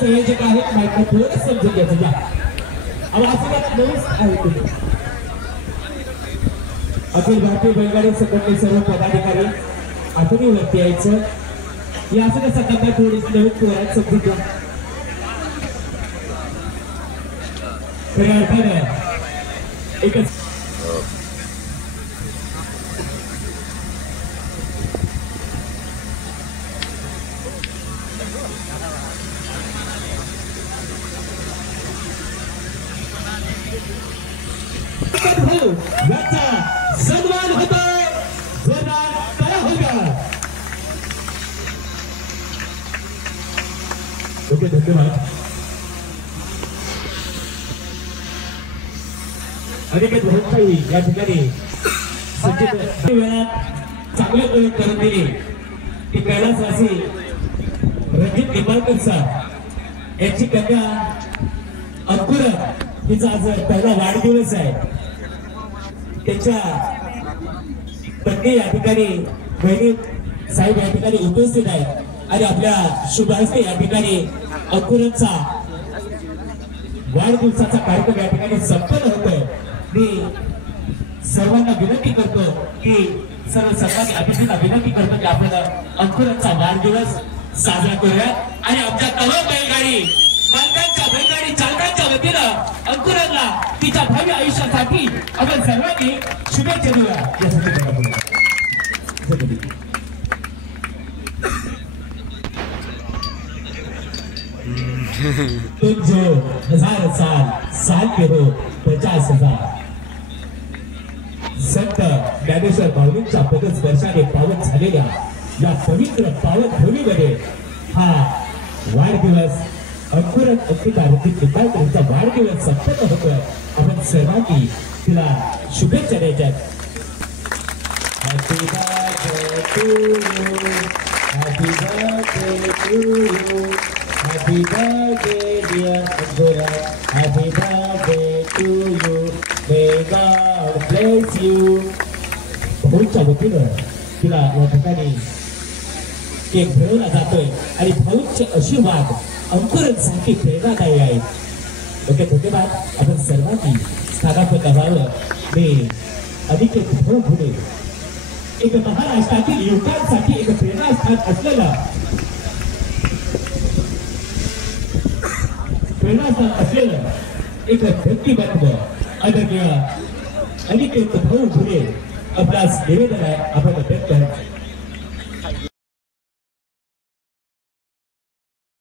संयोजक आहेत माहिती थोडं समजून घ्यायचं घ्या. आवाजात दोष आहे तुम्ही. अखिल भारतीय बैलगाडी संघटनेचे सर्व पदाधिकारी आतून वरती यायचं. या असं सकाळच्या थोडीच नवीन पोरात समजून घ्या. खऱ्या अर्थानं एकच याचा सन्मान होतो. जोरदार टाळ्या होत्या. ओके धन्यवाद. अनिकेत भाऊंचाही या ठिकाणी वेळात चांगलं प्रयोग करून दिली की कैलासवासी रणजित निंबाळकर सर यांची कन्या अंकुर तिचा आज पहिला वाढदिवस आहे. त्यांच्या पत्नी या ठिकाणी बहिणी साहेब या ठिकाणी उपस्थित आहेत आणि आपल्या शुभ हस्ते या ठिकाणी अंकुरांचा वाढदिवसाचा कार्यक्रम या ठिकाणी संपन्न होतोय. मी सर्वांना विनंती करतो की सर्वांनी अतिथींना विनंती करतो की आपण अंकुरांचा वाढदिवस साजरा करूया आणि आमच्या तरुण बैलगाडी मालकांच्या बैलगाडी चालकांच्या वतीनं अंकुरांना तिच्या भावी आयुष्यासाठी आपण सर्वांनी शुभेच्छा देऊया. तुम जो 1000 साल के हो 50,000. संत ज्ञानेश्वर माऊलींच्या पदस्पर्शाने पावन झालेल्या या पवित्र पावन भूमीमध्ये हा वाढदिवस अंकुरन अंकिता रणजित निंबाळकरचा वाढदिवस संपन्न होतोय. आपण सर्वांनी तिला शुभेच्छा द्यायच्या. Happy birthday to you. Happy birthday to you. Happy birthday dear Ankura. Happy birthday to you. May God bless you. भाऊच्या वतीनं तिला या ठिकाणी केक फिरवला जातोय आणि भाऊचे आशीर्वाद अंकुरांसाठी प्रेरणादायी आहेत. ओके धन्यवाद. आपण सर्वांनी स्थानापन्न व्हावं. मी अनिकेत भाऊ घुले एक महाराष्ट्रातील युवकांसाठी एक प्रेरणास्थान असलेलं एक व्यक्तिमत्व आदरणीय अनिकेत भाऊ घुले आपल्यास निवेदन आहे. आपण व्यक्त